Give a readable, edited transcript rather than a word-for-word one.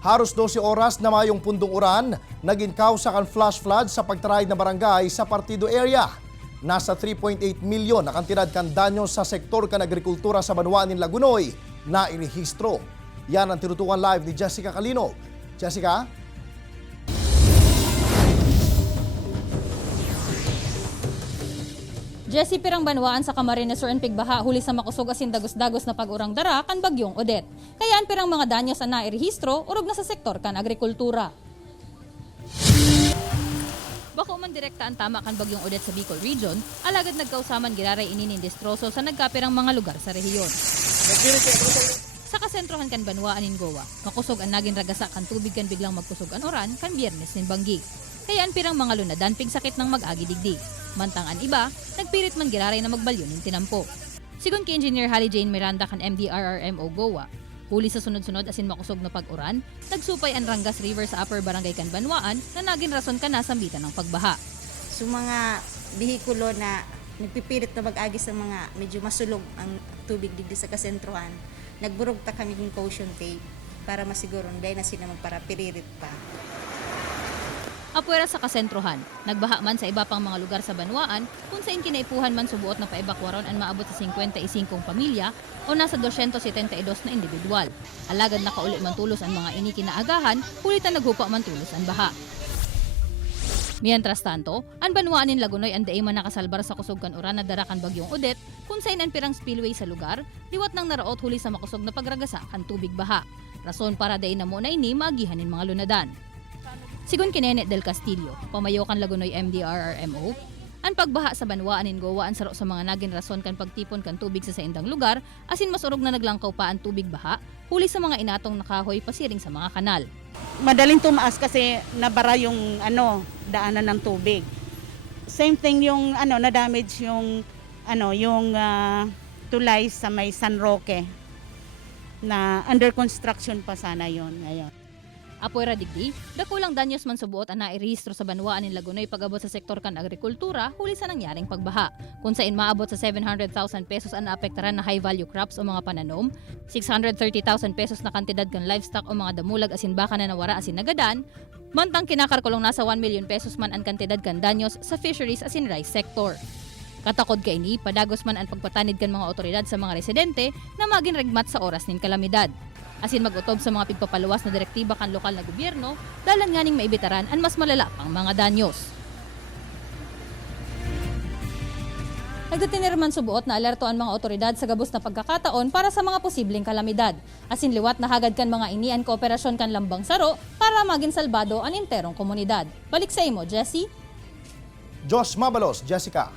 Halos 12 oras na mayong pundong uran, naging kausa kan flash flood sa pagtarayd na barangay sa Partido area. Nasa 3.8 milyon na kantidad kan danyo sa sektor kan agrikultura sa Banwaan ng Lagunoy na irehistro. Yan ang tinutukan live ni Jessica Calinog. Jessica? Jessie pirang Banwaan sa Camarines Sur Pigbaha huli sa makusog asin dagos-dagos na pag-urang dara kan bagyong Odette. Kayaan pirang mga danyos ang nairehistro urog na sa sektor kan agrikultura. Bako man direkta ang tama kan bagyong Odette sa Bicol Region, alagad nagkausaman giraray inindistroso sa nagkapirang mga lugar sa rehiyon. Sa kasentrohan kan Banwaan in Goa, makusog ang naging ragasa kan tubig kan biglang magkusog ang oran kan Biyernes nin Banggi. Kayaan pirang mga lunadan ping sakit ng mag-agi-digdig. Mantang an iba, nagpirit man giraray na magbalyo nin tinampo. Sigon kay Engineer Holly Jane Miranda kan MDRRMO Goa, huli sa sunod-sunod asin makusog na pag-uran, nagsupay ang Rangas River sa Upper Barangay kan Banwaan na naging rason ka na sambitan ng pagbaha. So mga bihikulo na nagpipirit na mag-agi sa mga medyo masulog ang tubig digdi sa kasentrohan, nagburog ta kami ng caution tape para masiguron dahil na sila magparapiririt pa. Apuera sa kasentrohan, nagbaha man sa iba pang mga lugar sa Banwaan kung saan kinaipuhan man subuot na paebakwaron ang maabot sa 55 pamilya o nasa 272 na individual. Alagad nakauli man tulos ang mga ini kinaagahan, hulitan naghupa man tulos ang baha. Mientras tanto, ang Banwaan in Lagunoy ang daay man nakasalbar sa kusog kan uran na darakan bagyong Odette kung saan ang pirang spillway sa lugar, liwat nang naraot huli sa makusog na pagragasa kan tubig baha. Rason para daay na muna ini maagihanin mga lunadan. Sigon Kinene del Castillo, pamayo kan Lagunoy MDRRMO, ang pagbaha sa Banwaan in Goa ang saro sa mga naging rason kan pagtipon kan tubig sa saindang lugar, asin mas urog na naglangkaw pa ang tubig baha, huli sa mga inatong nakahoy pasiring sa mga kanal. Madaling tumaas kasi nabara yung daanan ng tubig. Same thing yung na-damage yung tulay sa may San Roque na under construction pa sana yon. Ayun. Apoy radigdi, dakulang danyos man subuot ang nairehistro sa Banwaan in Lagunoy pag-abot sa sektor kan agrikultura huli sa nangyaring pagbaha. Kung saan maabot sa 700,000 pesos ang naapektaran na high-value crops o mga pananom, 630,000 pesos na kantidad kan livestock o mga damulag asin baka na nawara asin nagadan, mantang kinakarkulong nasa 1 million pesos man ang kantidad kan danyos sa fisheries asin rice sector. Katakod kay ni, padagos man ang pagpatanid kan mga otoridad sa mga residente na maging regmat sa oras nin kalamidad. Asin mag-utob sa mga pigpapaluwas na direktiba kan lokal na gobyerno, dalan nga ning maibitaran ang mas malala pang mga danyos. Nagdatinir man subuot na alerto ang mga otoridad sa gabos na pagkakataon para sa mga posibleng kalamidad. Asin liwat na hagad kan mga inian kooperasyon kan lambang saro para maging salbado ang interong komunidad. Balik sa imo, Jessie. Josh Mabalos, Jessica.